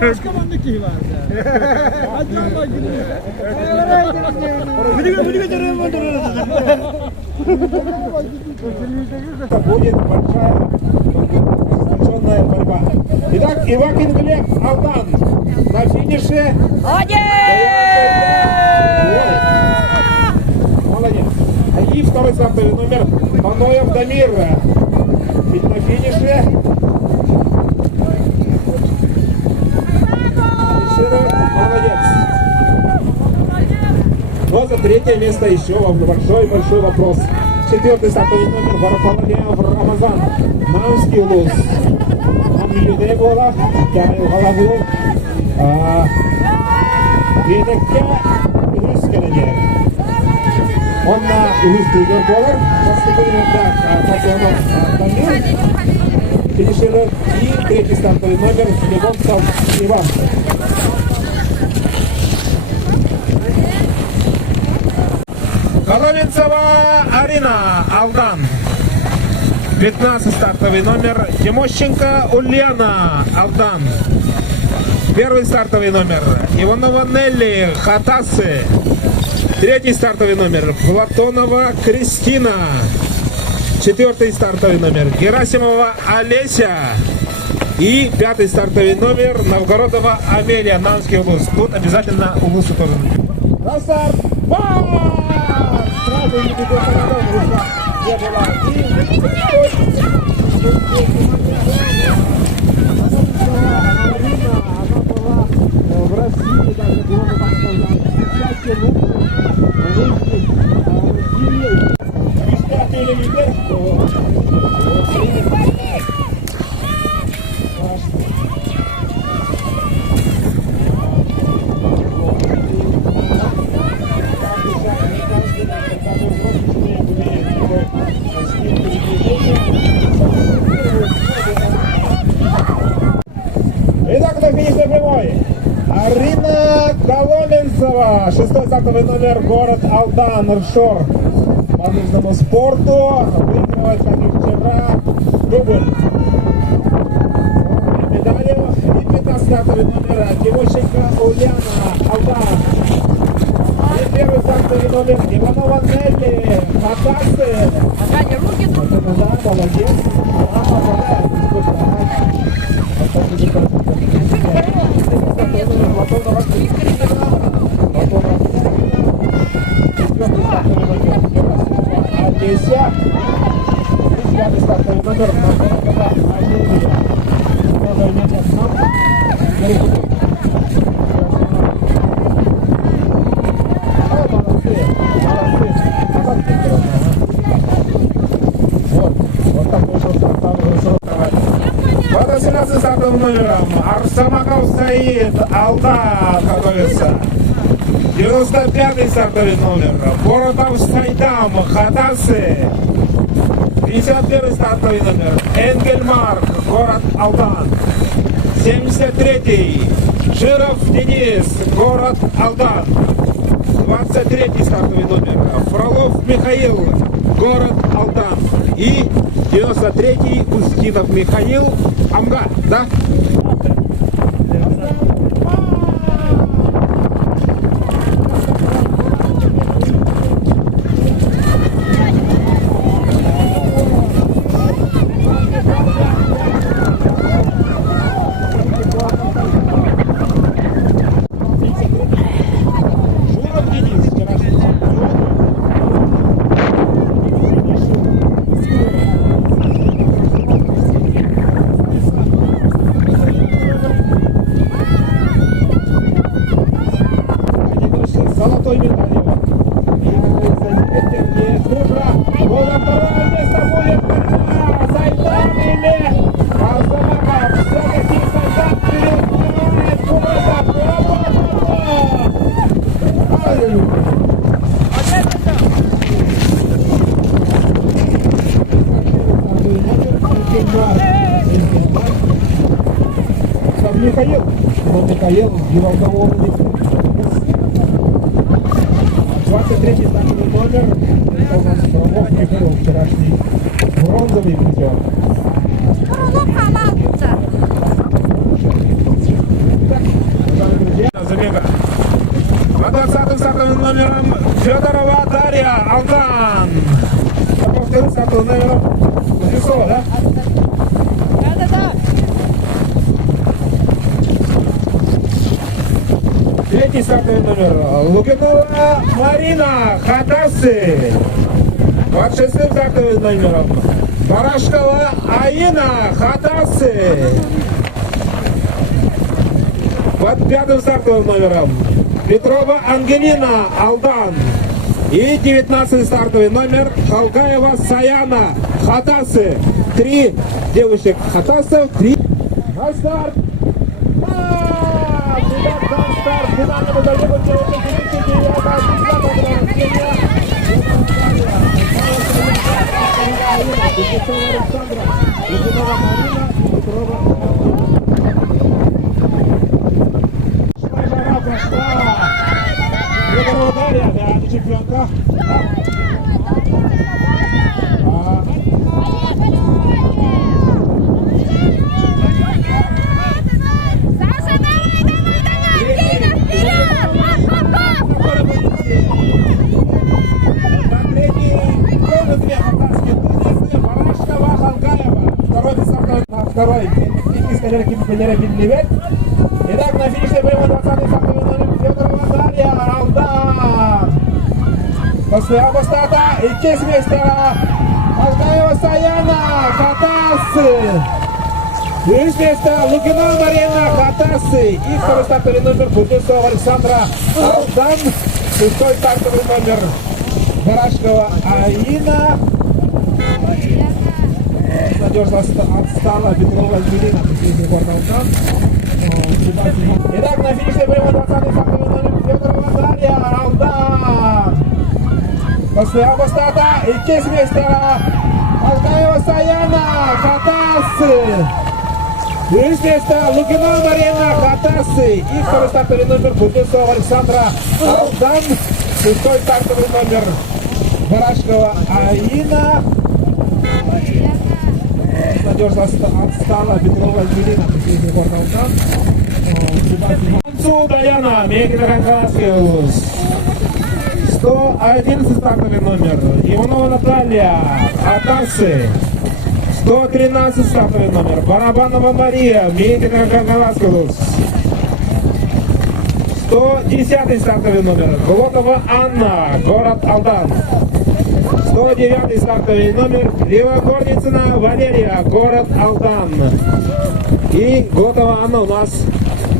Biz komandaki var ya. Hadi Allah gidiyor. Bunu Будет большая дистанционная борьба. Итак, Ивакин Глеб Алдан на финише. Молодец. И второй стартовый номер Маноев Дамир. Ведь на финише. Молодец. Но за третье место еще большой вопрос. Четвертый стартовый номер Варфоломеев Рамазан. Намский Луз. Амилюде Бола. Кярил Галаглу. Ведекке Үскенеге. Он на Үскенеге Болар. Наступает Пацанов Дамир. Финиширует. И третий стартовый номер Левонцев Иван. Коломенцева Арина Алдан. 15 стартовый номер Тимощенко Ульяна Алдан. Первый стартовый номер Иванова Нелли Хатасы. Третий стартовый номер Платонова Кристина. Четвертый стартовый номер Герасимова Олеся. И пятый стартовый номер Новгородова Амелия. Намский Улус. Тут обязательно Улусу тоже. На старт! Сразу не бегут на дом, рука не была. Она была в России, даже было бы так сказать. Сейчас я буду выйти в Россию. Истратили лидер, что... Итак, на финишной прямой Арина Коломенцева, 6-й стартовый номер, город Алдан, Ршор. По лыжному спорту выигрывает, как и вчера, дубль. Медалью и 15 стартовый номер Тимощенко Ульяна Алдан. И первый стартовый номер Иванова Нелли Хатасы. Да, молодец. Она попадает. Олеся. Пятый стартовый номер Новгородова Амелия. Вот так вышел стартовый. 18 стартовым номером Арсамаков Саид Алдан готовится. 95-й стартовый номер Боротов Сайдам Хатасы. 51-й стартовый номер Энгельмар, город Алдан. 73-й Жиров Денис, город Алдан. 23-й стартовый номер Фролов Михаил, город Алдан. И 93-й Устинов Михаил, Амга, да? Золотой медаль. И дружба. Вот второе место будет Сайдан или Арсамаков. Все-таки Сайдан переигрывает куда-то. Там Михаил. Но Михаил сбивал довольно. 23-й стартовый номер. Это у нас Фролов Михаил, вчерашний бронзовый призер. Забега. По 20-м стартовым номером Федорова Дарья Алдан. По вторым стартовым номером Кузнецова, да? Да-да-да. Третий стартовый номер Лукинова Марина Хатасы. Под 6-м стартовым номером Барашкова Аина Хатасы. Под 5-м стартовым номером Петрова Ангелина Алдан. И 19-й стартовый номер Халгаева Саяна Хатасы. 3 девушек Хатасов, 3. На старт! Старт! Финальному забегу чемпионка. Второй, итак, на финишной прямой 20-й стартовый номер Федорова Дарья Алдан. После старта и честмейстера Алгаева Саяна Хатасы. Честмейстера Лукина Марина Хатасы. И второй стартовый номер Кузнецова Александра Алдан. 6-й стартовый номер Барашкова Аина. Надежно отстала Петрова Ангелина. Итак, на финишной прямой 20-й стартовый номер Федорова Дарья Алдан. После старта и честмейстера Алгаева Саяна Хатасы. Честмейстера Лукина Марина Хатасы. И второй стартовый номер Кузнецова Александра Алдан. 6-й стартовый номер Барашкова Аина. Надежно отстала Петрова Ангелина. Даяна Мегина Канкаскиус. 111 стартовый номер Иванова Наталья Хатасы. 113 стартовый номер Барабанова Мария Мегина Канкаскиус. 110 стартовый номер Глотова Анна, город Алдан. 109 стартовый номер Левогорницына Валерия, город Алдан. И Глотова Анна у нас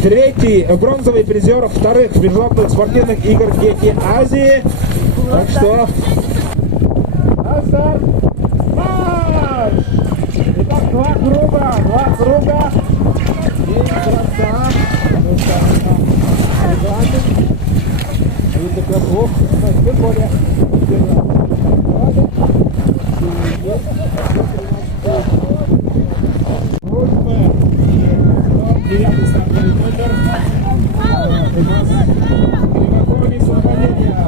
третий бронзовый призер вторых международных спортивных игр Дети Азии. Так что на старт, марш! Итак, два круга. И красава. Тем более. Девятый стартовый номер у нас Кривокорницына Валерия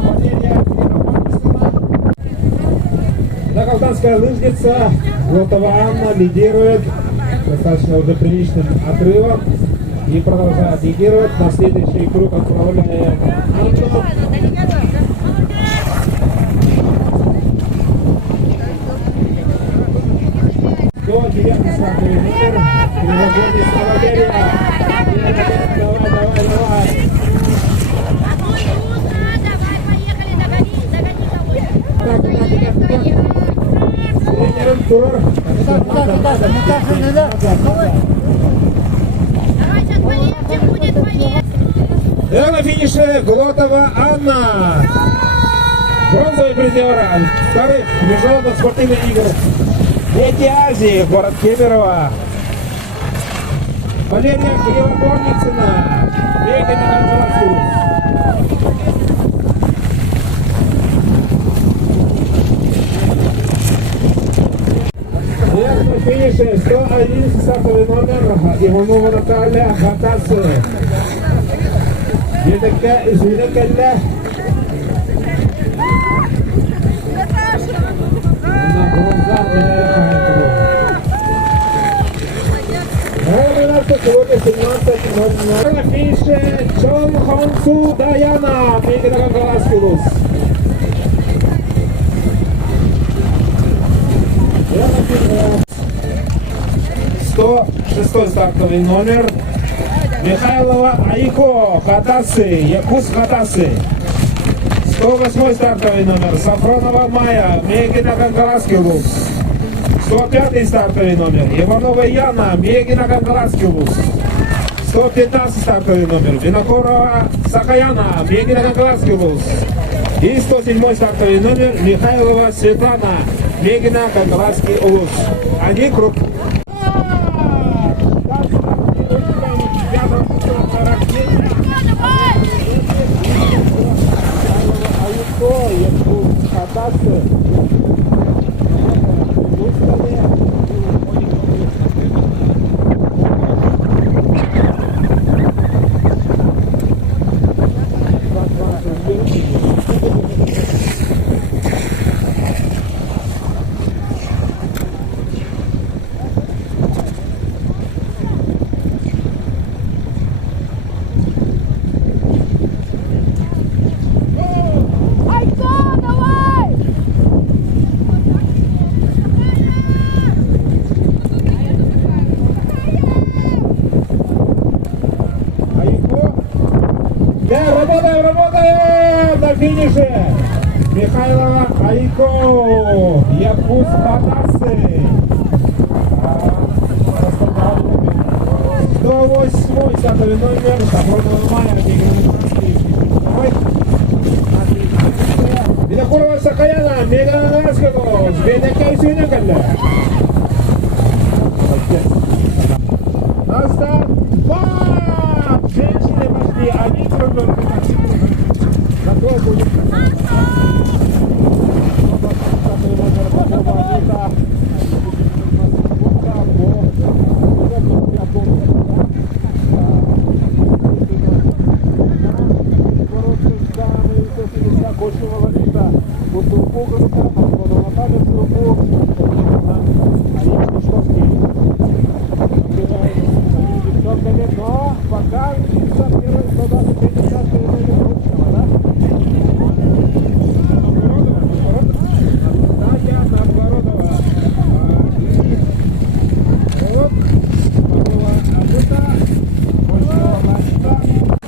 Кривокорницына. Алданская лыжница Глотова Анна лидирует достаточно уже приличным отрывом и продолжает лидировать. На следующий круг отправляем Анну. Девятый стартовый номер Кривокорницына Валерия. Давай. И на финише Глотова Анна. Бронзовый призер вторых международных спортивных игр Дети Азии, город Кемерово. Валерия Кривокорницына. финише 111 стартовый номер Иванова Наталья Хатасы. Жидекелле. На бронзах сегодня 17:00. На финише Чон Хонсу Даяна. Мегина Галаскилус. 106 стартовый номер Михайлова Айко Хатасы, Якус Хатасы. 108 стартовый номер Сафронова Майя, Мегина Гангаласкилус. 105 стартовый номер Иванова Яна, Мегина Гангаласкилус. 115 стартовый номер Винокурова Сахаяна, Мегина Гангаласкилус. И 107 стартовый номер Михайлова Светлана, Мегина Гангаласкилус. Они круг. Работаем на финише. Михайлова Айко, Якус Хатасы. 108 стартовый номер Сафронова Майя, Винокурова Сахаяна, Мегина Гангаласкилус. Бенекей Сюнекалле. На старт. Женщины пошли, они кругом. Готовы будет. Но пока первый 125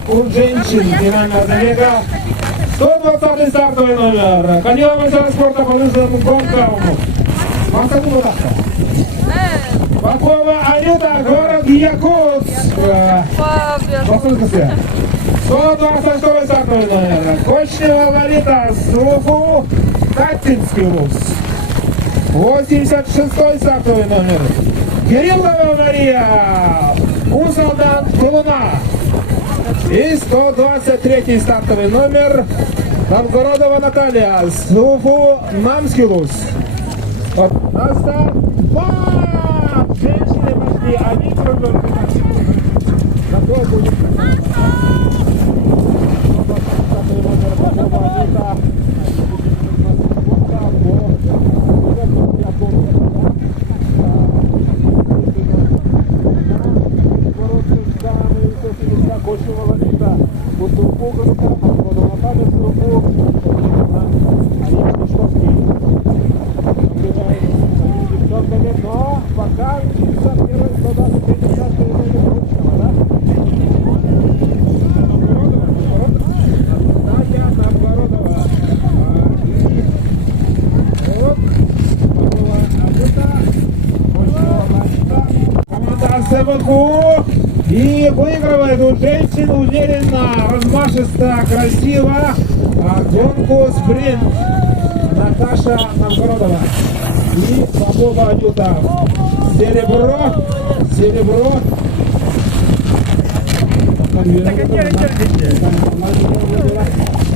у женщин финального забега 120 стартовый номер. Кандидат мастера спорта по лыжным гонкам. Максату Будахта. Попова Анюта, город Якутск. 126 стартовый номер. Кочнева Лолита, Суфу, Катинский Лукс. 86 стартовый номер. Кириллова Мария, Усалдан Колуна. И 123 стартовый номер Новгородова Наталья, Суфу Намскилус. На старт. Женщины пошли, они кругом. Готовы будет. Но пока первый 125 стартовый номер Ручного, да? Новгородова. Команда СМК и выигрывает у женщин уверенно, размашисто, красиво гонку спринт. Наташа Новгородова и Попова Анюта. Серебро.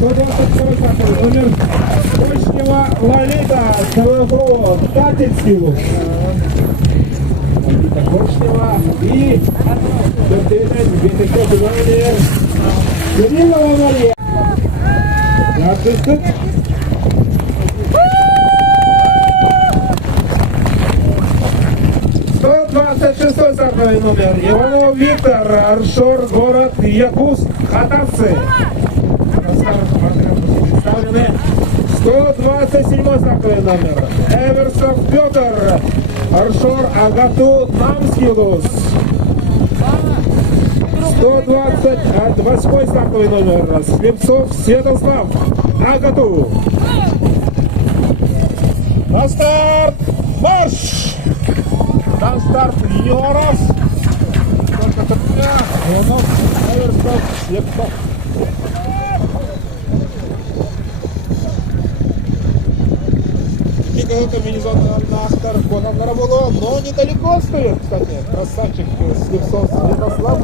122 номер Кочнева Лолита, КВФ Катинский Лукс. и Кириллова Мария. 126 стартовый номер. Иванов Виктор, Аршор, город Якутск, Хатавцы. 127 стартовый номер. Эверсов Петр, Аршор, Агату, Намскилус. 128 стартовый номер. Слепцов Святослав, Агату. На старт, марш! Там старт юниоров. Иванов, Эверсов, Слепцов. Никакой комбинезон на старт на работу, но недалеко стоит, кстати. Красавчик Слепцов Святослав.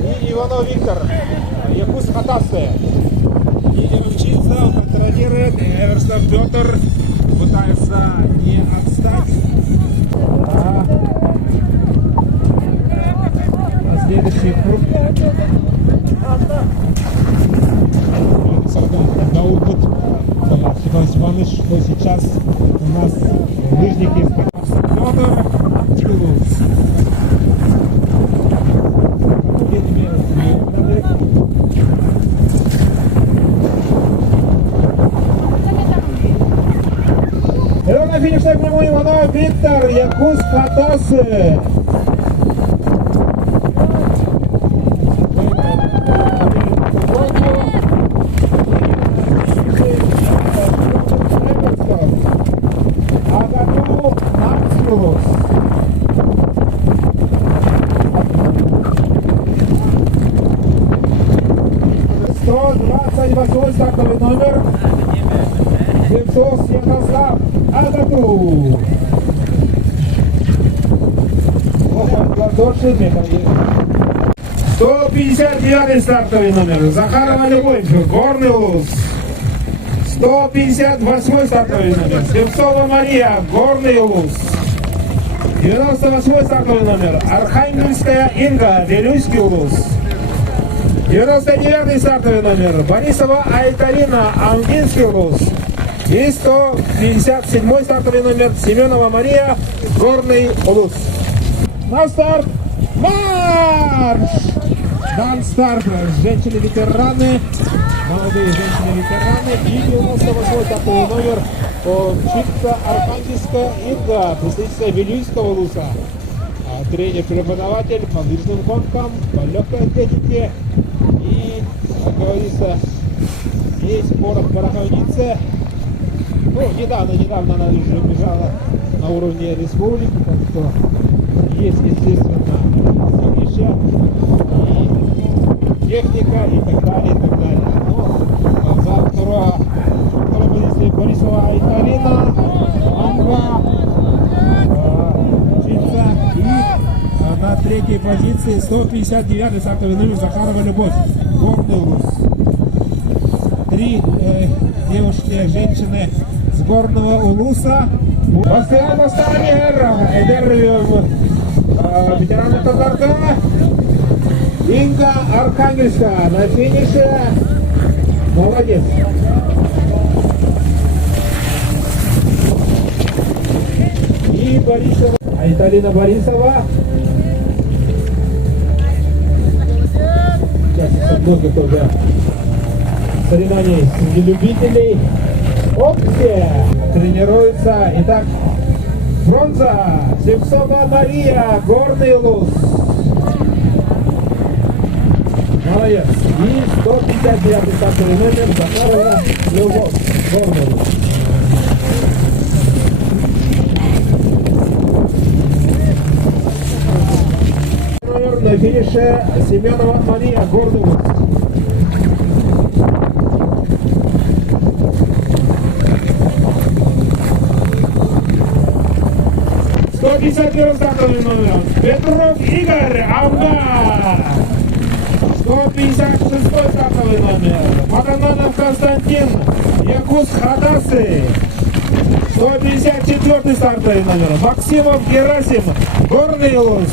И Иванов Виктор, Якутск Хатавцы. Едем учиться, контролирует. Эверстов Петр пытается не отстать. На следующий круг. На опыт Степан Степанович, что сейчас у нас лыжники Петр Чилус. Это на финишной прямой Иванов Виктор, Якутск Хатавцы. Стартовый номер. Слепцов Святослав, Агату. 159 стартовый номер. Захарова Любовь, Горный Улус. 158 стартовый номер. Слепцова Мария, Горный Улус. 98 стартовый номер. Архангельская Инга, Вилюйский Улус. 99 стартовый номер. Борисова Айталина, Амгинский Улус. И 157 стартовый номер. Семенова Мария, Горный Улус. На старт! Марш! Дан старт. Женщины-ветераны. Молодые женщины-ветераны. И 98 стартовый номер. Чипца Архангельская Инга, представительница Вилюйского Улуса. Тренер-преподаватель по лыжным гонкам, по легкой атлетике. И, как говорится, есть порох пороховницы. Ну, недавно она уже бежала на уровне республики, так что есть, естественно, финиши и техника и так далее, и так далее. Но за второй позиции Борисова Айталина, Анга, Чипца, и на третьей позиции 159-й стартовый номер Захарова Любовь, Горный Улус. Три девушки, женщины с Горного Улуса. Постоянно Станер, ветераны Татарка, Инга Архангельская на финише. Молодец. И Борисова, Айталина Борисова. Сейчас много тоже соревнований среди любителей. Опция тренируется. Итак, бронза. Слепцова Мария, Горный Улус. Молодец. И 159 стартовый номер Захарова Любовь, Горный Улус. Номер на финише Семенова Мария, Горный Улус. 151 стартовый номер. Петров Игорь, Авга. 156 стартовый номер. Магананов Константин, Якутск Хатавцы. 154 стартовый номер. Максимов Герасим, Горный Луз.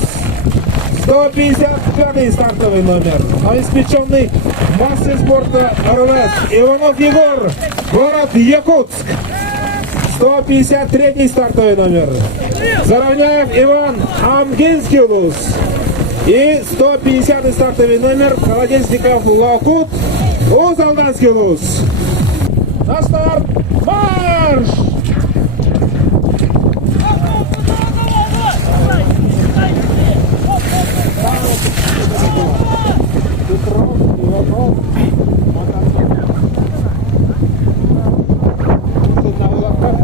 155 стартовый номер. Новоиспеченный массы спорта РЛС. Иванов Егор, город Якутск. 153 стартовый номер. Заровняев Иван, Амгинский Луз. И 150 стартовый номер. Колодезников Лакут, Луз-Алданский Луз. На старт, марш! Петров, Иванов, на вылазках,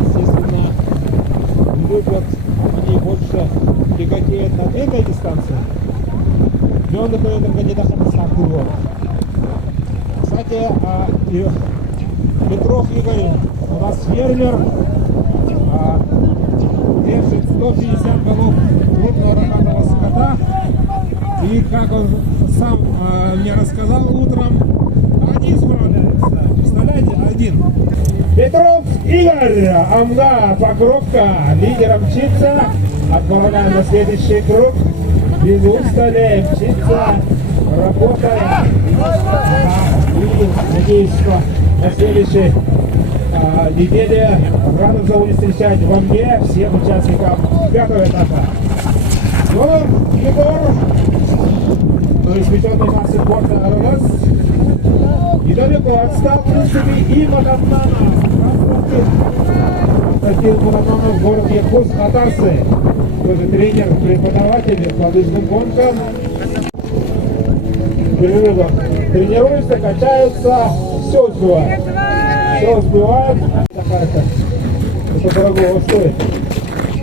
естественно, любят они больше тяготеют на длинной дистанции. Лённых в этом году даже старт его. Кстати, Петров Игорь, у нас фермер, держит 150 голов крупного рогатого скота. И как он сам мне рассказал утром, один справляется. Представляете, один. Петров Игорь, Амга, Покровка, лидером мчится. Отправляем на следующий круг. Без устали, мчится, работая. И надеюсь, что на следующей неделе рады будем встречать в Амге всех участников пятого этапа. Ну, Егор, новоиспеченный массы спорта РЛС, недалеко отстал, в принципе, и Магоманов. Константин Магоманов, город Якутск, Хатарцы, тоже тренер, преподаватель по лыжным гонкам. В перерывах тренируются, качаются, все успевают. Все успевают. Такая-то, это дорогого стоит.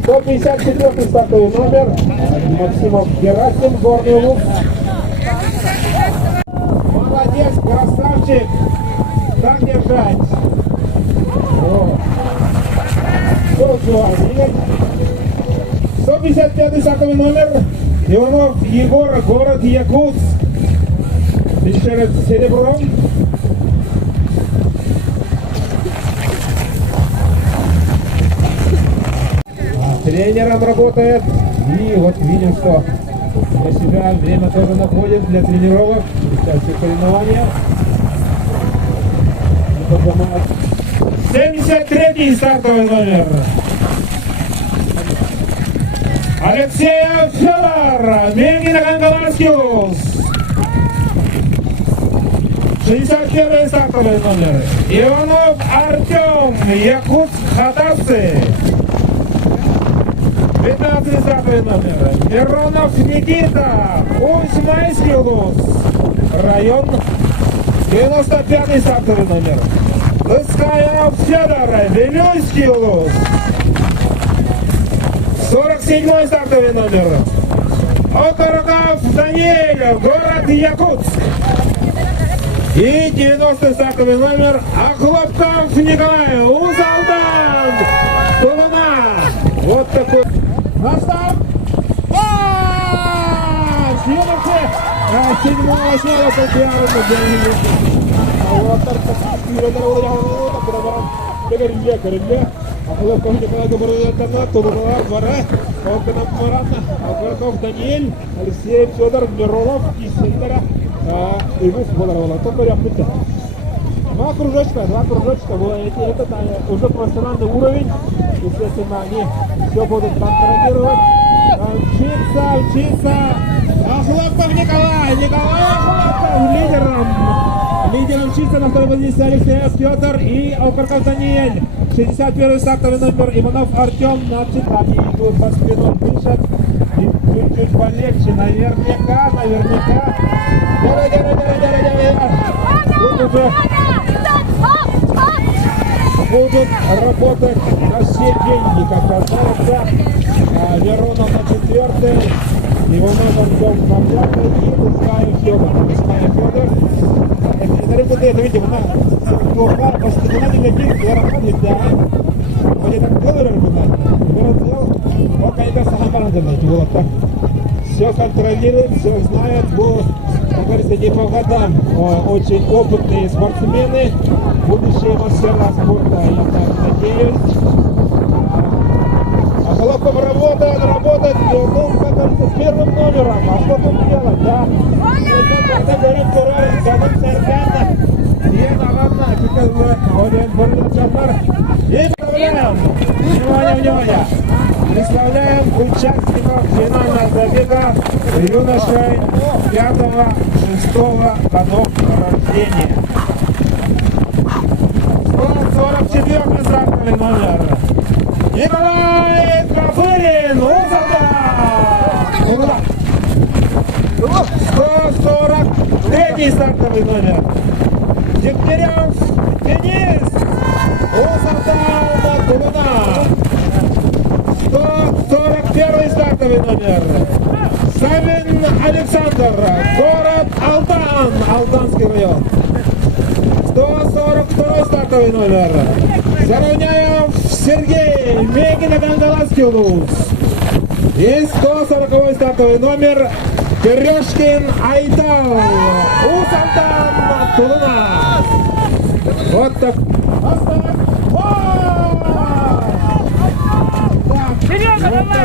154 стартовый номер. Максимов Герасим, Горный Луз. Молодец, красавчик. Так держать. Вот. Все успевает. 155 стартовый номер. Иванов Егор, город Якутск. Финиширует серебром. Тренером работает. И вот видим, что для себя время тоже находит для тренировок. Участие соревнования. 73-й стартовый номер. Алексеев Федор, Мельнино-Гангаларский Луз. 61-й стартовый номер. Иванов Артем, Якутск, Хатарцы. 15-й стартовый номер. Миронов Никита, Усть-Майский Луз. Район. 95-й стартовый номер. Лыскаев Федор, Вилюйский Луз. 47-й стартовый номер. Окороков Даниэль, город Якутск. И 90-й стартовый номер. Охлопков Николай, Луз-Алдан, Тулуна. Вот такой. На старт! Юноши! 7-8 Татьяна. Вот так. Охлопков Николай, город Тулуна, двора. Окороков Марана, Окороков Даниэль, Алексей Федор, Миронов и Сендера. И вы сборовали. Только ряпнуто. Два кружочка. Это уже профессиональный уровень. Естественно, они все будут контролировать. Учиться. Охлопков Николай Охлопков лидером чисто на второй позиции Алексей Федор и Окороков Даниэль. 61-й стартовый номер. Иванов Артем на читании. Идут по спиной, дышат. И чуть-чуть полегче. Наверняка. Тут уже будут работать на все деньги, как касается. Миронов на 4-й, Иванов Артем на 5-й и Лыскаев Федор. Это видите, она воспитательный день, я работаю, да. Вот это было работать. Пока это самое так. Все контролирует, все знает, как говорится, не по годам. Очень опытные спортсмены, будущие мастера спорта, я так надеюсь. внимание! Представляем участников финального забега юношей 5-6 годов рождения. 144 стартовый номер. Николай Копырин, Узата! 143 стартовый номер. Дегтярев Денис, Узата, Тулуна. 141 стартовый номер. Савин Александр, город Алдан, Алданский район. 142 стартовый номер. Заровняев Сергей, Мегина Гангаласский улус. И 140 стартовый номер. Терешкин Айтал, Усалдан, Тулуна. Вот так. Серега, давай!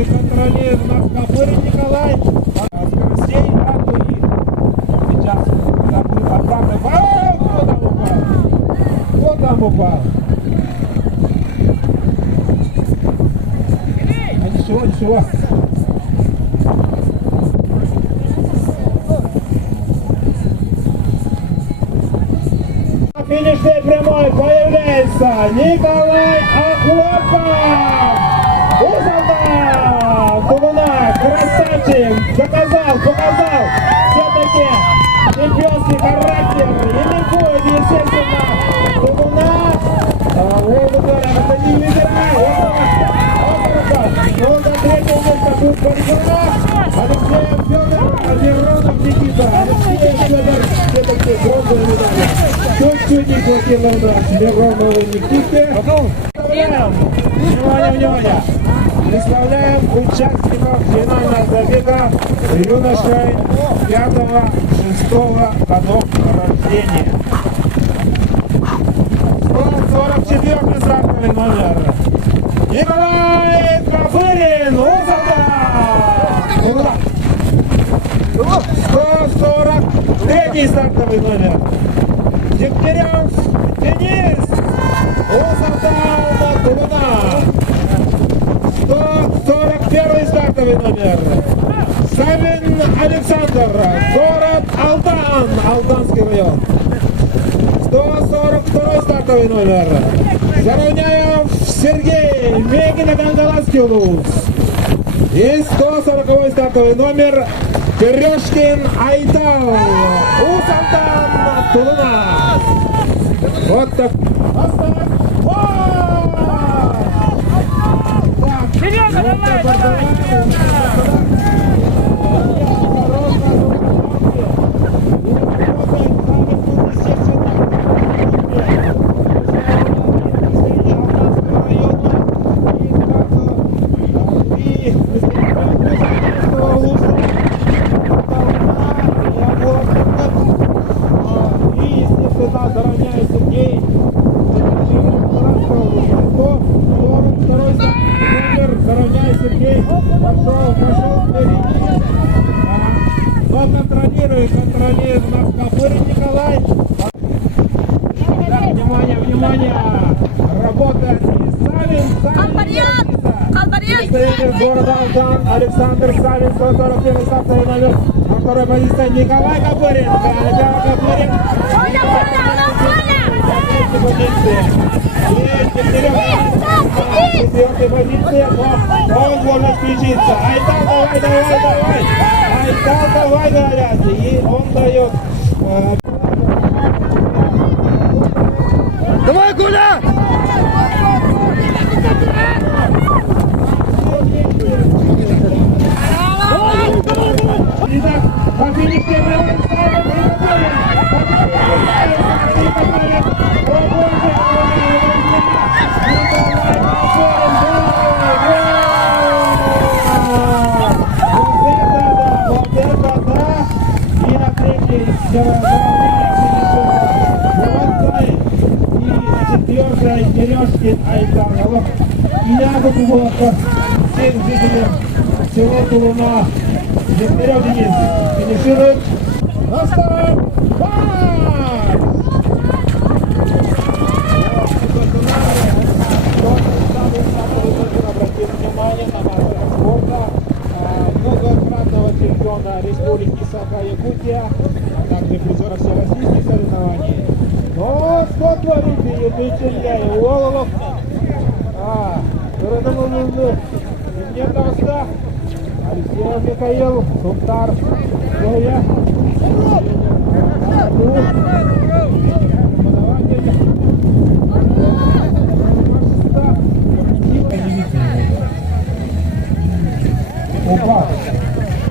Контролирует нас Копырин Николай. Скоростей нету и сейчас откаты. Кто там упал? А ничего. На финишной прямой появляется Николай Охлопов. Тулуна, красавчик, показал, все-таки чемпионский характер, и ликует, естественно, Тулуна, это не лидера, он до третьего места будет борьба, Алексей Федор, Миронов Никита, Алексей Федор, все-таки бронзовая медаль, чуть-чуть не хватило у нас Мироновой Никите. Внимание! Представляем участников финального забега юношей 5-6 годов рождения. 144 стартовый номер. Николай Копырин, Узата! 143 стартовый номер. Дегтярев Денис, Узата, Тулуна. 141 стартовый номер. Савин Александр, город Алдан, Алданский район. 142 стартовый номер. Заровняев Сергей, Мегина Гангаласский улус. И 140 стартовый номер. Терешкин Айтал, Усалдан, Тулуна. Вот так. Серега, давай! Контролирует нас Копырин Николай. Так, внимание! Работает и Савин. Представитель города Алдан, Александр Савин, 141 стартовый номер. На второй позиции Николай Копырин. Четвертой позиции, но он может включиться. Айтал, давай! Айтал, давай, говорят, и он дает. Давай, Гуля! Итак, по финишной Валентин Айтанов. Иляга Кугулака. Всех жителей село Тулуна. Дегтярев Денис финиширует. На старт! Марш! Обратим внимание на мастера спорта, многократного чемпиона Республики Саха-Якутия, также призера всероссийских соревнований. Но что творите, Юбичелья и Уололов? Кырынымызды Имнет Авста, Алексеев Михаил, Сунтар, Зоя,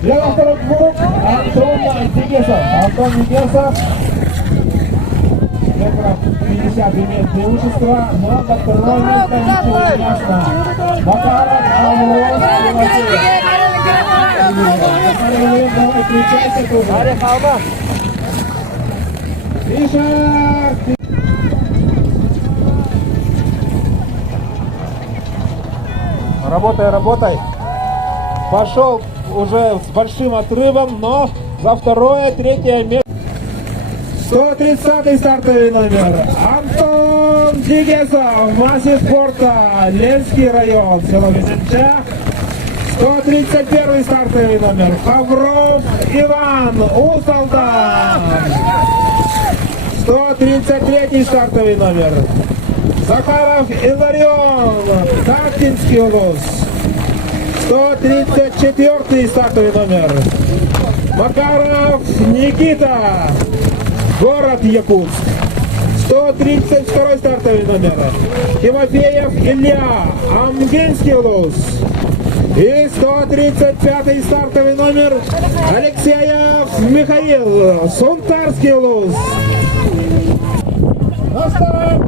Я во втором круг Антон Дегесов. Антон Дегесов. Метров 50 имеет преимущество, но до второго места ничего не ясно. Макаров, Амуров, Тимофеев. Давай, включайся тоже. Миша! Работай, работай. Пошел уже с большим отрывом, но за второе, третье место. 130-й стартовый номер. Антон Дегесов, массе спорта, Ленский район, село Визенча. 131-й стартовый номер. Хавров Иван, Усалдан. 133-й стартовый номер. Захаров Иларион, Тактинский улус. 134-й стартовый номер. Макаров Никита, город Якутск. 132-й стартовый номер. Тимофеев Илья, Амгинский улус. И 135-й стартовый номер. Алексеев Михаил, Сунтарский улус. На старт!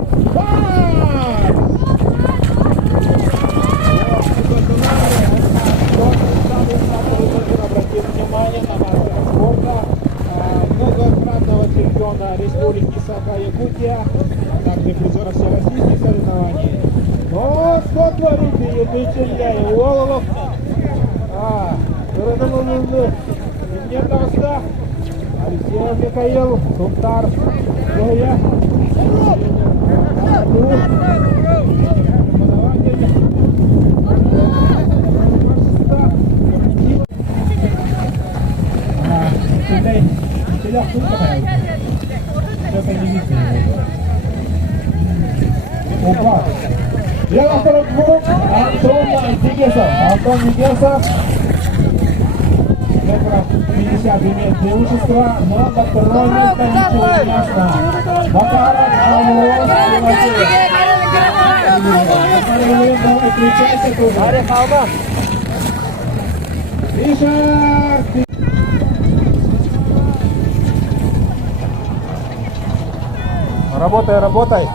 Обратим внимание на мастера спорта, многократного чемпиона Республики Саха-Якутия, также призера всероссийских соревнований. Но что творите, Юбичелья и Уололов? Кырынымызды Имнет Авста, Алексеев Михаил, Сунтар, Зоя, Я во втором круг Антон Дегесов. Антон Дегесов. Метров 50 имеет преимущество, но до второго места ничего не ясно. Макаров, Амуров, Тимофеев. Давай, включайся тоже. Миша! Работай, работай.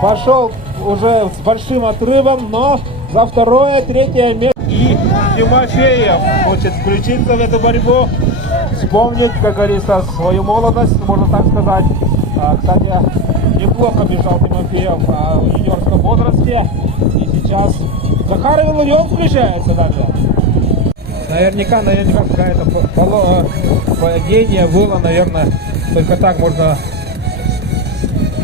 Пошел уже с большим отрывом, но за второе, третье место. И Тимофеев хочет включиться в эту борьбу, вспомнить, как говорится, свою молодость, можно так сказать. Кстати, неплохо бежал Тимофеев в юниорском возрасте. И сейчас Захаров Иларион включается даже. Наверняка какая-то падение было, наверное, только так можно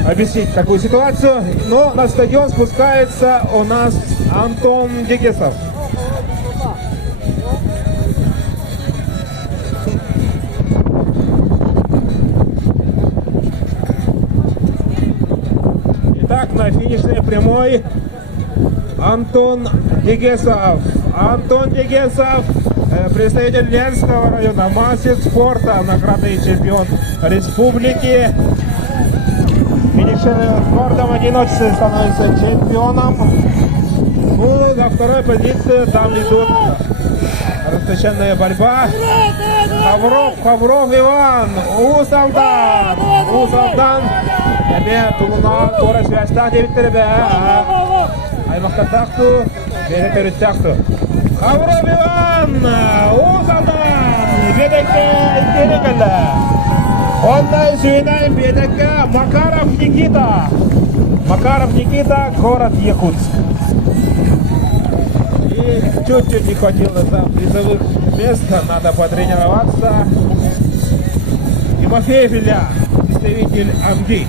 объяснить такую ситуацию. Но на стадион спускается у нас Антон Дегесов. Итак, на финишной прямой Антон Дегесов. Антон Дегесов, представитель Ленского района, мастер спорта, наградный чемпион республики. Финиширует в гордом одиночестве, становится чемпионом. Ну, на второй позиции там идут расточенная борьба. Хавров Иван, Усалдан. Тебе Тулуна, Тора связта, девитербе. Аймақтардақту, беретеріттақту. Хавров Иван, Усалдан, бедекке, итерекелі. Ондай сүйінайын бедекке, Макаров Никита. Макаров Никита, город Якутск. И чуть-чуть не хватило за призовых мест, надо потренироваться. Тимофеев Илья, представитель Амги.